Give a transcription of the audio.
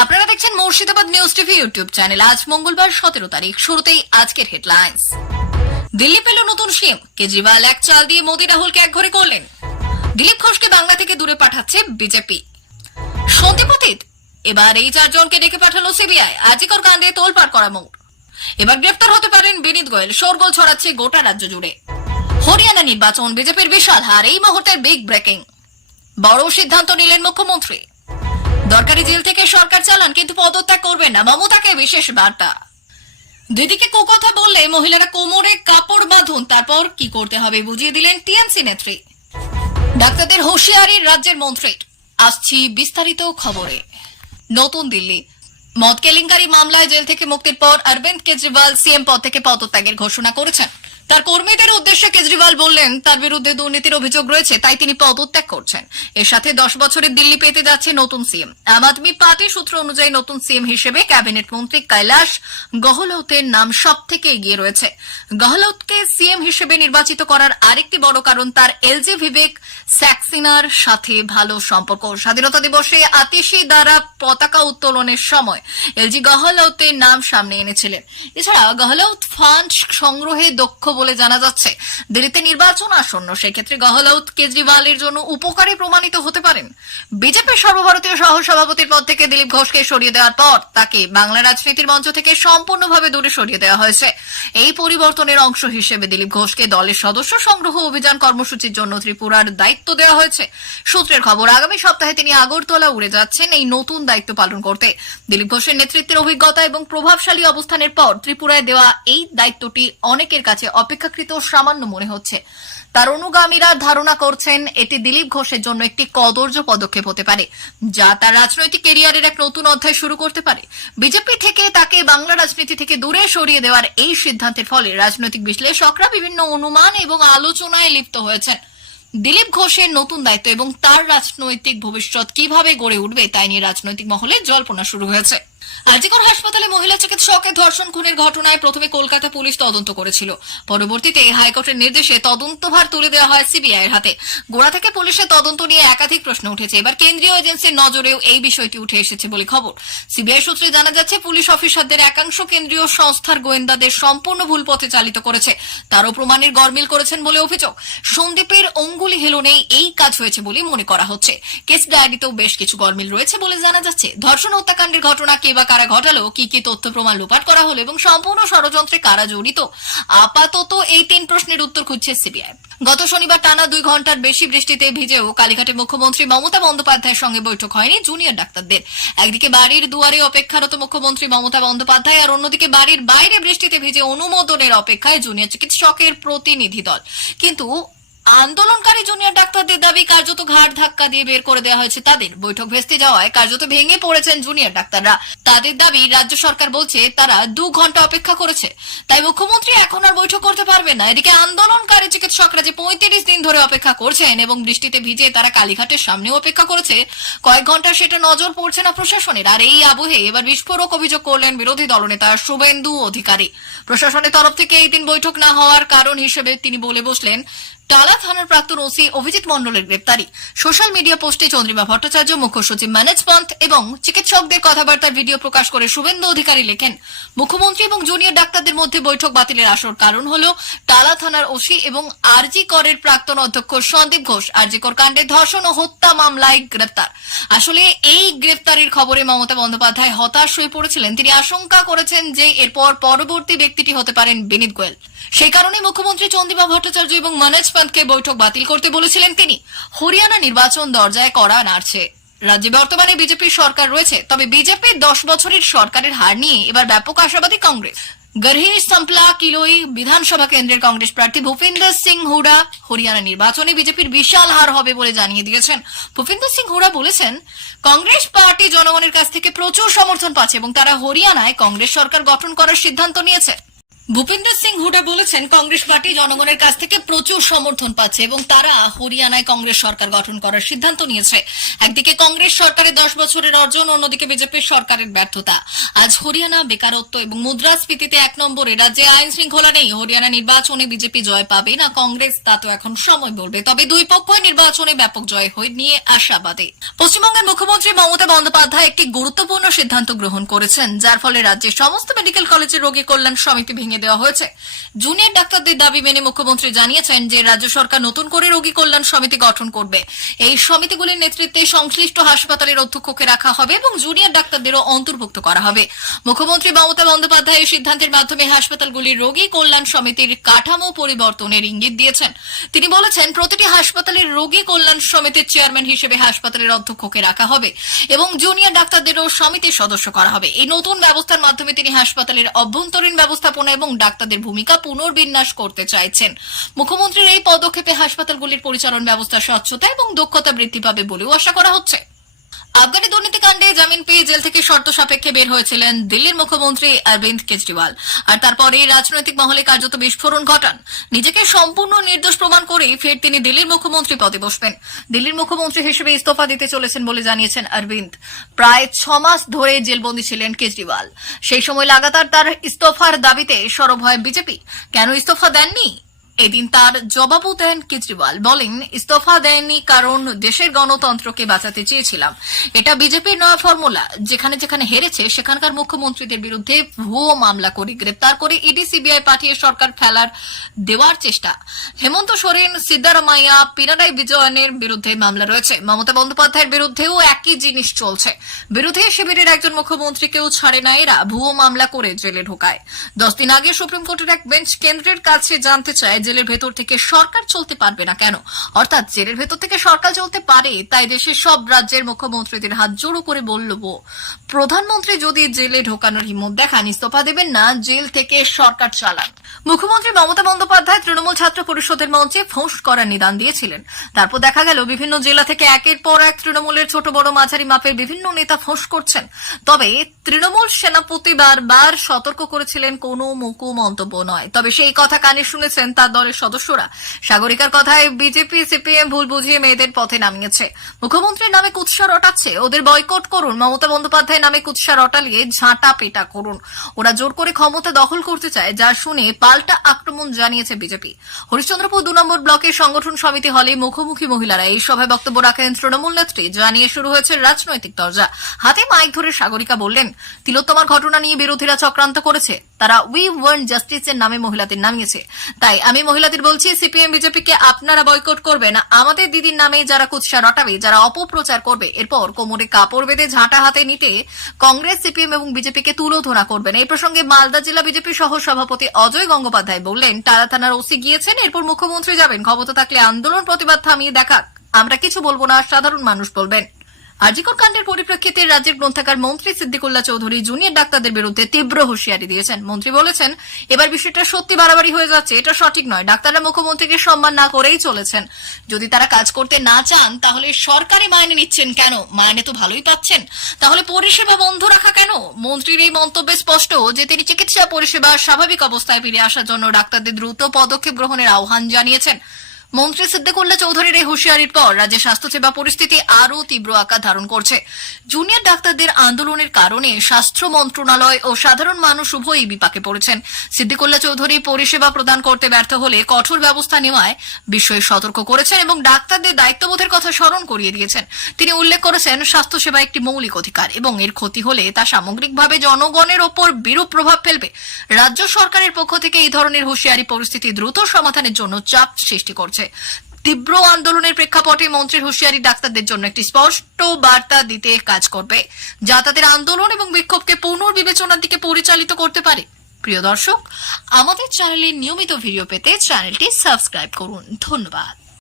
আপনারা দেখছেন Murshidabad news TV YouTube channel. আজ মঙ্গলবার 17 তারিখ। শুরুতেই আজকের হেডলাইন্স। দিল্লি পেল নতুন সিএম, কেজরিওয়াল এক চাল দিয়ে মোদি রাহুলকে একঘরে করলেন। দিলীপ ঘোষকে বাংলা থেকে দূরে পাঠাচ্ছে বিজেপি। সন্দীপতিত এবার এই চারজনকে ডেকে পাঠালো সিবিআই। আজিকর কাণ্ডে তোলপাড় করা মোড়। এবার গ্রেফতার হতে পারেন বিনীত গোয়েল। শোরগোল ছড়াচ্ছে গোটা রাজ্য জুড়ে। হরিয়ানা নির্বাচন, বিজেপির বিশাল হার। এই মুহূর্তের বিগ ব্রেকিং। বড় সিদ্ধান্ত নিলেন মুখ্যমন্ত্রী। দরকারি জেল থেকে সরকার চালান, কিন্তু পদত্যাগ করবেন না, মমতাকে বিশেষ বার্তা। দিদিকে কুকথা বললে মহিলারা কোমরে কাপড় বাঁধুন, তারপর কি করতে হবে বুঝিয়ে দিলেন টিএমসি নেত্রী। ডাক্তারদের হুঁশিয়ারি রাজ্যের মন্ত্রীর। আসছি বিস্তারিত খবরে। নতুন দিল্লি। মদ কেলেঙ্কারি মামলায় জেল থেকে মুক্তির পর অরবিন্দ কেজরিওয়াল সিএম পদ থেকে পদত্যাগের ঘোষণা করেছেন। তার কর্মীদের উদ্দেশ্যে কেজরিওয়াল বললেন তার বিরুদ্ধে দুর্নীতির অভিযোগ রয়েছে, তাই তিনি পদত্যাগ করছেন। এর সাথে 10 বছরের দিল্লি পেতে যাচ্ছে নতুন সিএম। আম আদমি পার্টি সূত্র অনুযায়ী নতুন সিএম হিসেবে ক্যাবিনেট মন্ত্রী কৈলাশ গহলোতের নাম সব থেকে এগিয়ে রয়েছে। গহলোতকে সিএম হিসেবে নির্বাচিত করার আরেকটি বড় কারণ তার এলজি ভিভেক স্যাক্সিনার সাথে ভালো সম্পর্ক। স্বাধীনতা দিবসে আতিশি দ্বারা পতাকা উত্তোলনের সময় এলজি গহলোতের নাম সামনে এনেছিলেন। এছাড়া গহলোত ফান্ড সংগ্রহে দক্ষ বলে জানা যাচ্ছে। দিল্লিতে নির্বাচন আসন্ন, সেক্ষেত্রে গহলোত কেজরিওয়ালের জন্য উপকারী প্রমাণিত হতে পারেন। বিজেপির সর্বভারতীয় সহ সভাপতির পদ থেকে দিলীপ ঘোষকে সরিয়ে দেওয়ার পর তাকে বাংলা রাজনীতির মঞ্চ থেকে সম্পূর্ণভাবে দূরে সরিয়ে দেওয়া হয়েছে। এই পরিবর্তনের অংশ হিসেবে দিলীপ ঘোষকে দলের সদস্য সংগ্রহ অভিযান কর্মসূচির জন্য ত্রিপুরার দায়িত্ব দেওয়া হয়েছে। সূত্রের খবর, আগামী সপ্তাহে তিনি আগরতলা উড়ে যাচ্ছেন এই নতুন দায়িত্ব পালন করতে। দিলীপ ঘোষের নেতৃত্বের অভিজ্ঞতা এবং প্রভাবশালী অবস্থানের পর ত্রিপুরায় দেওয়া এই দায়িত্বটি অনেকের কাছে অপেক্ষাকৃত সামান্য মনে হচ্ছে। তার অনুগামীরা ধারণা করছেন এটি দিলীপ ঘোষের জন্য একটি কদর্য পদক্ষেপ হতে পারে, যা তার রাজনৈতিক ক্যারিয়ারের এক নতুন অধ্যায় শুরু করতে পারে। বিজেপি থেকে তাকে বাংলা রাজনীতি থেকে দূরে সরিয়ে দেওয়ার এই সিদ্ধান্তের ফলে রাজনৈতিক বিশ্লেষকরা বিভিন্ন অনুমান এবং আলোচনায় লিপ্ত হয়েছেন। দিলীপ ঘোষের নতুন দায়িত্ব এবং তার রাজনৈতিক ভবিষ্যৎ কিভাবে গড়ে উঠবে তাই নিয়ে রাজনৈতিক মহলে জল্পনা শুরু হয়েছে। আজিকর হাসপাতালে মহিলা চিকিৎসকের ধর্ষণ খুনের ঘটনায় প্রথমে কলকাতা পুলিশ তদন্ত করেছিল। পরবর্তীতে হাইকোর্টের নির্দেশে তদন্তভার তুলে দেওয়া হয় সিবিআই এর হাতে। গোড়া থেকে পুলিশের তদন্ত নিয়ে একাধিক প্রশ্ন উঠেছে। এবার কেন্দ্রীয় এজেন্সির নজরেও এই বিষয়টি উঠে এসেছে বলে খবর। সিবিআই সূত্রে জানা যাচ্ছে পুলিশ অফিসারদের একাংশ কেন্দ্রীয় সংস্থার গোয়েন্দাদের সম্পূর্ণ ভুল পথে চালিত করেছে। তারও প্রমাণের গরমিল করেছেন বলে অভিযোগ। সন্দীপের অঙ্গুলি হেলনেই এই কাজ হয়েছে বলে মনে করা হচ্ছে। কেস ডায়েরিতেও বেশ কিছু গরমিল রয়েছে বলে জানা যাচ্ছে। ধর্ষণ হত্যাকাণ্ডের ঘটনা কে বা কারা ঘটালো, কি কি তথ্য প্রমাণ লোপাট করা হলো এবং সম্পূর্ণ ষড়যন্ত্রে কারা জড়িত, আপাতত এই 3 প্রশ্নের উত্তর খুঁজছে সিবিআই। গত শনিবার টানা 2 ঘন্টার বেশি বৃষ্টিতে ভিজেও কালীঘাটে মুখ্যমন্ত্রী মমতা বন্দ্যোপাধ্যায়ের সঙ্গে বৈঠক হয়নি জুনিয়র ডাক্তারদের। একদিকে বাড়ির দুয়ারে অপেক্ষারত মুখ্যমন্ত্রী মমতা বন্দ্যোপাধ্যায়, আর অন্যদিকে বাড়ির বাইরে বৃষ্টিতে ভিজে অনুমোদনের অপেক্ষায় জুনিয়র চিকিৎসকের প্রতিনিধি দল। কিন্তু আন্দোলনকারী জুনিয়র ডাক্তারদের দাবি কার্যত ঘাট ধাক্কা দিয়ে বের করে দেওয়া হয়েছে তাদের। বৈঠক ভেস্তে যাওয়ায় কার্যত ভেঙে পড়েছেন জুনিয়র ডাক্তাররা। তাদের দাবি রাজ্য সরকার বলছে তারা 2 ঘন্টা অপেক্ষা করেছে, তাই মুখ্যমন্ত্রী এখন আর বৈঠক করতে পারবেন না। এদিকে আন্দোলনকারী চিকিৎসকরা যে 35 দিন ধরে অপেক্ষা করছেন এবং বৃষ্টিতে ভিজে তারা কালীঘাটের সামনেও অপেক্ষা করেছে কয়েক ঘন্টা, সেটা নজর পড়ছে না প্রশাসনের। আর এই আবহে এবার বিস্ফোরক অভিযোগ করলেন বিরোধী দলনেতা শুভেন্দু অধিকারী। প্রশাসনের তরফ থেকে এই দিন বৈঠক না হওয়ার কারণ হিসেবে তিনি বলে বসলেন টালা থানার প্রাক্তন ওসি অভিজিৎ মণ্ডলের গ্রেপ্তারি। সোশ্যাল মিডিয়া পোস্টে চন্দ্রিমা ভট্টাচার্য, মুখ্য সচিব মানেজ পন্থ এবং চিকিৎসকদের কথাবার্তার ভিডিও প্রকাশ করে শুভেন্দু অধিকারী লেখেন, মুখ্যমন্ত্রী এবং জুনিয়র ডাক্তারদের মধ্যে বৈঠক বাতিলের আসল কারণ হল টালা থানার ওসি এবং আরজি করের প্রাক্তন অধ্যক্ষ সন্দীপ ঘোষ আরজি কর কাণ্ডে ধর্ষণ ও হত্যা মামলায় গ্রেপ্তার। আসলে এই গ্রেপ্তারির খবরে মমতা বন্দ্যোপাধ্যায় হতাশ হয়ে পড়েছিলেন। তিনি আশঙ্কা করেছেন যে এরপর পরবর্তী ব্যক্তিটি হতে পারেন বিনীত গোয়েল। সেই কারণে মুখ্যমন্ত্রী চন্দ্রিমা ভট্টাচার্য এবং মানেজ পন্থকে বৈঠক বাতিল করতে বলেছিলেন তিনি। হরিয়ানা নির্বাচন দরজায় কড়া নাড়ছে। রাজ্যে বর্তমানে বিজেপির সরকার রয়েছে, তবে বিজেপির 10 বছরের সরকারের হার নিয়ে এবার ব্যাপক আশাবাদী কংগ্রেস। গরহির সাম্পলা কিলোই বিধানসভা কেন্দ্রের কংগ্রেস প্রার্থী ভূপিন্দর সিং হুডা হরিয়ানা নির্বাচনে বিজেপির বিশাল হার হবে বলে জানিয়ে দিয়েছেন। ভূপিন্দর সিং হুডা বলেছেন, কংগ্রেস পার্টি জনগণের কাছ থেকে প্রচুর সমর্থন পাচ্ছে এবং তারা হরিয়ানায় কংগ্রেস সরকার গঠন করার সিদ্ধান্ত নিয়েছে। ভূপেন্দ্র সিং হুডা বলেছেন কংগ্রেস পার্টি জনগণের কাছ থেকে প্রচুর সমর্থন পাচ্ছে এবং তারা হরিয়ানায় কংগ্রেস সরকার গঠন করার সিদ্ধান্ত নিয়েছে। একদিকে কংগ্রেস সরকারের 10 বছরের অর্জন, অন্যদিকে বিজেপির সরকারের ব্যর্থতা। আজ হরিয়ানা বেকারত্ব এবং মুদ্রাস্ফীতিতে 1 নম্বরে, রাজ্যে আইন শৃঙ্খলা নেই। হরিয়ানা নির্বাচনে বিজেপি জয় পাবে না কংগ্রেস, তা তো এখন সময় বলবে। তবে দুই পক্ষই নির্বাচনে ব্যাপক জয় নিয়ে আশাবাদী। পশ্চিমবঙ্গের মুখ্যমন্ত্রী মমতা বন্দ্যোপাধ্যায় একটি গুরুত্বপূর্ণ সিদ্ধান্ত গ্রহণ করেছেন, যার ফলে রাজ্যের সমস্ত মেডিকেল কলেজের রোগী কল্যাণ সমিতি ভেঙে দেওয়া হয়েছে। জুনিয়র ডাক্তারদের দাবি মেনে মুখ্যমন্ত্রী জানিয়েছেন যে রাজ্য সরকার নতুন করে রোগী কল্যাণ সমিতি গঠন করবে। এই সমিতিগুলির নেতৃত্বে সংশ্লিষ্ট হাসপাতালের অধ্যক্ষকে রাখা হবে এবং জুনিয়র ডাক্তারদেরও অন্তর্ভুক্ত করা হবে। মুখ্যমন্ত্রী মমতা বন্দ্যোপাধ্যায় এই সিদ্ধান্তের মাধ্যমে হাসপাতালগুলির রোগী কল্যাণ সমিতির কাঠামো পরিবর্তনের ইঙ্গিত দিয়েছেন। তিনি বলেছেন, প্রতিটি হাসপাতালের রোগী কল্যাণ সমিতির চেয়ারম্যান হিসেবে হাসপাতালের অধ্যক্ষকে রাখা হবে এবং জুনিয়র ডাক্তারদেরও সমিতির সদস্য করা হবে। এই নতুন ব্যবস্থার মাধ্যমে তিনি হাসপাতালের অভ্যন্তরীণ ব্যবস্থাপনা এবং ডাক্তারদের ভূমিকা পুনর্বিন্যাস করতে চাইছেন। মুখ্যমন্ত্রীর এই পদক্ষেপে হাসপাতালগুলির পরিচালন ব্যবস্থা স্বচ্ছতা এবং দক্ষতা বৃদ্ধি পাবে বলেও আশা করা হচ্ছে। আফগানি দুর্নীতিকাণ্ডে জামিন পেয়ে জেল থেকে শর্ত সাপেক্ষে বের হয়েছিলেন দিল্লির মুখ্যমন্ত্রী অরবিন্দ কেজরিওয়াল, আর তারপরে রাজনৈতিক মহলে কার্যত বিস্ফোরণ ঘটান। নিজেকে সম্পূর্ণ নির্দোষ প্রমাণ করে ফের তিনি দিল্লির মুখ্যমন্ত্রী পদে বসবেন। দিল্লির মুখ্যমন্ত্রী হিসেবে ইস্তফা দিতে চলেছেন বলে জানিয়েছেন অরবিন্দ। প্রায় 6 মাস ধরে জেলবন্দী ছিলেন কেজরিওয়াল। সেই সময় লাগাতার তার ইস্তফার দাবিতে সরব হয় বিজেপি। কেন ইস্তফা দেননি? এদিন তার জবাবও দেন কেজরিওয়াল। বলেন, ইস্তফা দেননি কারণ দেশের গণতন্ত্রকে বাঁচাতে চেয়েছিলাম। এটা বিজেপির নয়া ফর্মুলা। যেখানে যেখানে হেরেছে সেখানকার মুখ্যমন্ত্রীদের বিরুদ্ধে ভুয়ো মামলা করে গ্রেপ্তার করে ইডি সিবিআই পাঠিয়ে সরকার ফেলার দেওয়ার চেষ্টা। হেমন্ত সোরেন, সিদ্দারামাইয়া, পিনারাই বিজয়নের বিরুদ্ধে মামলা রয়েছে। মমতা বন্দ্যোপাধ্যায়ের বিরুদ্ধেও একই জিনিস চলছে। বিরোধী শিবিরের একজন মুখ্যমন্ত্রীকেও ছাড়ে না এরা, ভুয়ো মামলা করে জেলে ঢোকায়। 10 দিন আগে সুপ্রিম কোর্টের এক বেঞ্চ কেন্দ্রের কাছে জানতে চায় জেলের ভেতর থেকে সরকার চলতে পারবে না কেন। অর্থাৎ জেলের ভেতর থেকে সরকার চলতে পারে, তাই দেশের সব রাজ্যের মুখ্যমন্ত্রীদের হাত জোড়ো করে বলব, প্রধানমন্ত্রী যদি জেলে ঢোকানোর হিম্মত দেখান, ইস্তফা দেবেন না, জেল থেকে সরকার চালান। মুখ্যমন্ত্রী মমতা বন্দ্যোপাধ্যায় তৃণমূল ছাত্র পরিষদের মঞ্চে ফোঁস করার নিদান দিয়েছিলেন। তারপর দেখা গেল বিভিন্ন জেলা থেকে একের পর এক তৃণমূলের ছোট বড় মাঝারি মাপের বিভিন্ন নেতা ফোঁস করছেন। তবে তৃণমূল সেনাপতি বারবার সতর্ক করেছিলেন, কোনো মুকু মন্তব্য নয়। তবে সেই কথা কানে শুনেছেন তার দলের সদস্যরা। সাগরিকার কথায় বিজেপি সিপিএম ভুল বুঝিয়ে মেয়েদের পথে নামিয়েছে। মুখ্যমন্ত্রীর নামে কুৎসা রটাচ্ছে, ওদের বয়কট করুন। মমতা বন্দ্যোপাধ্যায় নামে কুৎসা রটালিয়ে ঝাঁটা পেটা করুন। ওরা জোর করে ক্ষমতা দখল করতে চায়, যা শুনে পাল্টা আক্রমণ জানিয়েছে বিজেপি। হরিশ্চন্দ্রপুর 2 নম্বর ব্লকের সংগঠন সমিতি হলে মুখোমুখি মহিলারা এই সভায় বক্তব্য রাখেন তৃণমূল নেত্রী। জানিয়ে শুরু হয়েছে রাজনৈতিক তরজা। হাতে মাইক ধরে সাগরিকা বললেন, তিলোত্তমার ঘটনা নিয়ে বিরোধীরা চক্রান্ত করেছে। তারা উই ওয়ান্ট জাস্টিসের নামে মহিলাদের নামিয়েছে। তাই আমি মহিলাদের বলছি, সিপিএম বিজেপিকে আপনারা বয়কট করবেন। আমাদের দিদির নামে যারা কুৎসা রটাবে, যারা অপপ্রচার করবে, এরপর কোমরে কাপড় বেঁধে ঝাঁটা হাতে নিতে কংগ্রেস, সিপিএম এবং বিজেপিকে তুলোধনা করবেন। এই প্রসঙ্গে মালদা জেলা বিজেপি সহ সভাপতি অজয় গঙ্গোপাধ্যায় বললেন, টালা থানার ওসি গিয়েছেন, এরপর মুখ্যমন্ত্রী যাবেন। ক্ষমতা থাকলে আন্দোলন প্রতিবাদ থামিয়ে দেখাক, আমরা কিছু বলবো না, সাধারণ মানুষ বলবেন। আজিকর কাণ্ডের পরিপ্রেক্ষিতে রাজ্যের গ্রন্থাগার মন্ত্রী সিদ্দিকুল্লাহ চৌধুরী জুনিয়র ডাক্তারদের বিরুদ্ধে তীব্র হুঁশিয়ারি দিয়েছেন। মন্ত্রী বলেছেন, এবার বিষয়টা সত্যি বাড়াবাড়ি হয়ে যাচ্ছে, এটা সঠিক নয়। ডাক্তাররা মুখ্যমন্ত্রীকে সম্মান না করেই চলেছেন। যদি তারা কাজ করতে না চান, তাহলে সরকারি মাইনে নিচ্ছেন কেন? মাইনে তো ভালোই পাচ্ছেন, তাহলে পরিষেবা বন্ধ রাখা কেন? মন্ত্রীর এই মন্তব্যে স্পষ্ট যে তিনি চিকিৎসা পরিষেবা স্বাভাবিক অবস্থায় ফিরে আসার জন্য ডাক্তারদের দ্রুত পদক্ষেপ গ্রহণের আহ্বান জানিয়েছেন। মন্ত্রী সিদ্দিকুল্লাহ চৌধুরীর এই হুঁশিয়ারির পর রাজ্যে স্বাস্থ্যসেবা পরিস্থিতি আরও তীব্র আকার ধারণ করছে। জুনিয়র ডাক্তারদের আন্দোলনের কারণে স্বাস্থ্য মন্ত্রণালয় ও সাধারণ মানুষ উভয়ই বিপাকে পড়েছেন। সিদ্দিকুল্লাহ চৌধুরী পরিষেবা প্রদান করতে ব্যর্থ হলে কঠোর ব্যবস্থা নেওয়ায় বিষয়ে সতর্ক করেছেন এবং ডাক্তারদের দায়িত্ববোধের কথা স্মরণ করিয়ে দিয়েছেন। তিনি উল্লেখ করেছেন, স্বাস্থ্যসেবা একটি মৌলিক অধিকার এবং এর ক্ষতি হলে তা সামগ্রিকভাবে জনগণের ওপর বিরূপ প্রভাব ফেলবে। রাজ্য সরকারের পক্ষ থেকে এই ধরনের হুঁশিয়ারি পরিস্থিতি দ্রুত সমাধানের জন্য চাপ সৃষ্টি করছে। তীব্র আন্দোলনের প্রেক্ষাপটে মন্ত্রীর হুঁশিয়ারি ডাক্তারদের জন্য একটি স্পষ্ট বার্তা দিতে কাজ করবে, যা তাদের আন্দোলন এবং বিক্ষোভকে পুনর্বিবেচনার দিকে পরিচালিত করতে পারে। প্রিয় দর্শক, আমাদের চ্যানেলে নিয়মিত ভিডিও পেতে চ্যানেলটি সাবস্ক্রাইব করুন। ধন্যবাদ।